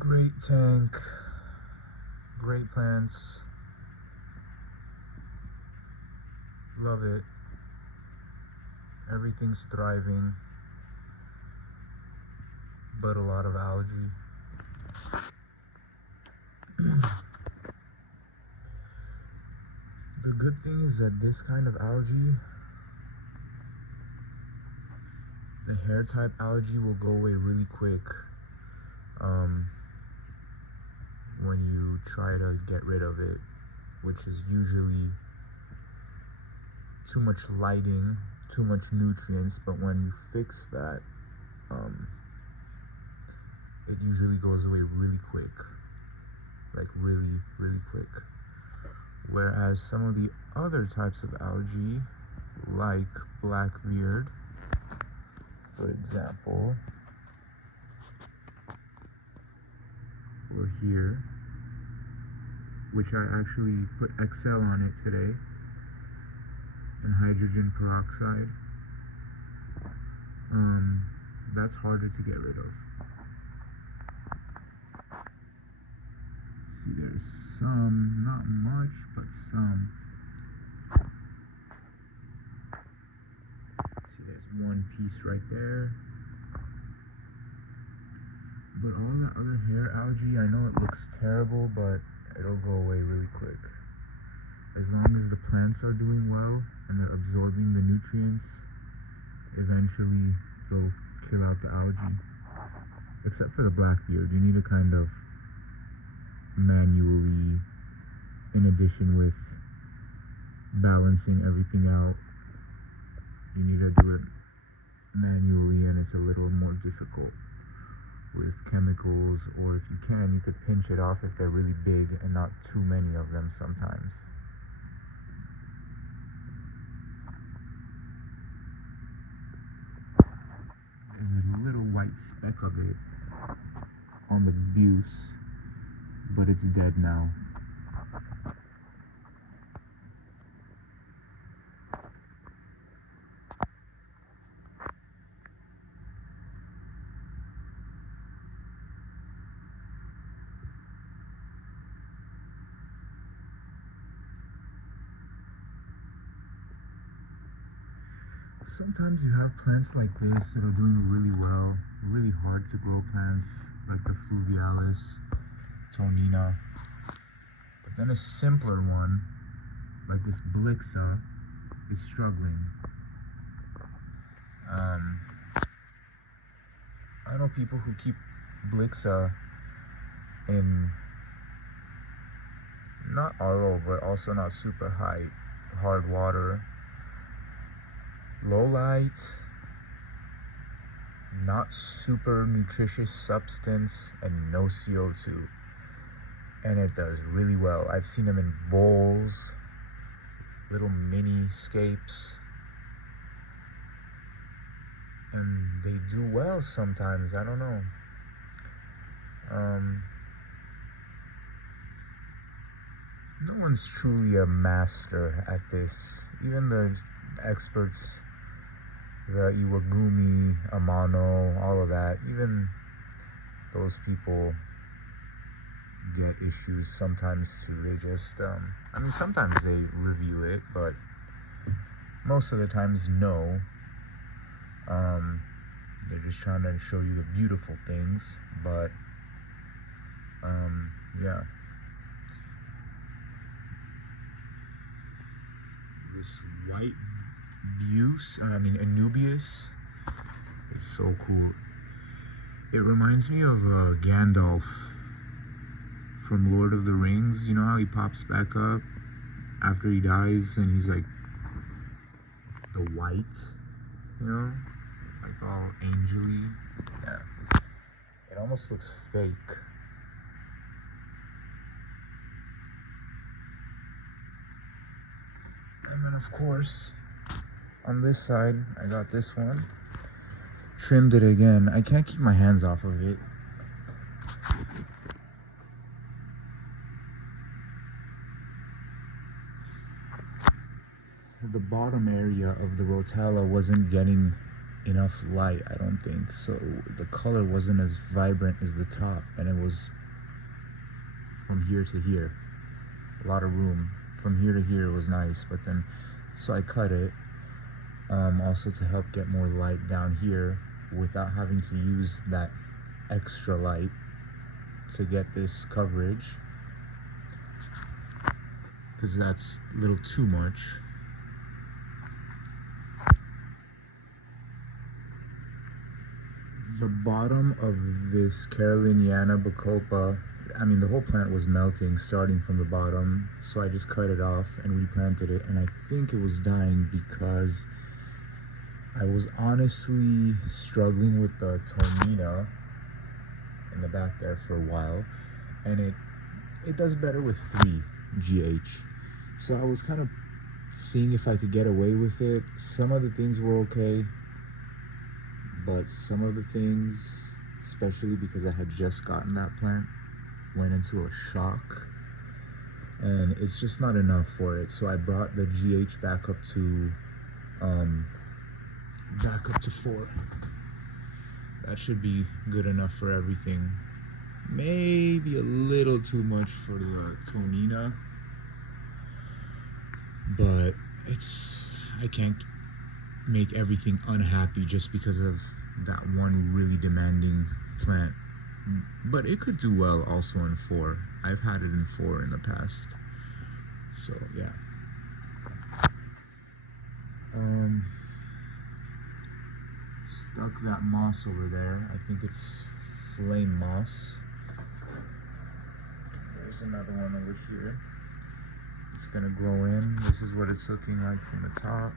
Great tank, great plants, love it. Everything's thriving, but a lot of algae. The good thing is that this kind of algae, the hair type algae, will go away really quick when you try to get rid of it, which is usually too much lighting, too much nutrients. But when you fix that, it usually goes away really quick, like really quick. Whereas some of the other types of algae, like blackbeard, for example, or here, which I actually put XL on it today, and hydrogen peroxide, that's harder to get rid of. See, there's some, not much, but some. See, there's one piece right there. But all the other hair algae, I know it looks terrible, but it'll go away really quick. As long as the plants are doing well and they're absorbing the nutrients, eventually they'll kill out the algae. Except for the blackbeard, you need to kind of manually, in addition with balancing everything out, you need to do it manually, and it's a little more difficult with chemicals. Or if you can, you could pinch it off if they're really big and not too many of them sometimes. There's a little white speck of it on the buse, but it's dead now. Sometimes you have plants like this that are doing really well, really hard to grow plants, like the fluvialis, tonina. But then a simpler one, like this blixa, is struggling. I know people who keep blixa in not RO, but also not super hard water, low light, not super nutritious substance, and no CO2. And it does really well. I've seen them in bowls, little mini scapes, and they do well sometimes. I don't know. No one's truly a master at this. Even the experts, the Iwagumi, Amano, all of that, even those people get issues sometimes too. They just, I mean, sometimes they review it, but most of the times, no. They're just trying to show you the beautiful things, but, yeah. This white Anubius, it's so cool. It reminds me of Gandalf from Lord of the Rings. You know how he pops back up after he dies and he's like the white, you know, like all angely. Yeah, it almost looks fake. And then of course on this side I got this one, trimmed it again. I can't keep my hands off of it. The bottom area of the rotella wasn't getting enough light, I don't think. So the color wasn't as vibrant as the top, and it was from here to here, a lot of room. From here to here was nice, but then, so I cut it, also to help get more light down here without having to use that extra light to get this coverage, because that's a little too much. The bottom of this Caroliniana bacopa, I mean, the whole plant was melting starting from the bottom, so I just cut it off and replanted it, and I think it was dying because I was honestly struggling with the Tonina in the back there for a while, and it does better with 3 GH. So I was kind of seeing if I could get away with it. Some of the things were okay, but some of the things, especially because I had just gotten that plant, went into a shock, and it's just not enough for it. So I brought the GH back up to 4. That should be good enough for everything. Maybe a little too much for the Tonina, but I can't make everything unhappy just because of that one really demanding plant. But it could do well also in 4. I've had it in 4 in the past. So yeah. Stuck that moss over there. I think it's flame moss. There's another one over here. It's gonna grow in. This is what it's looking like from the top.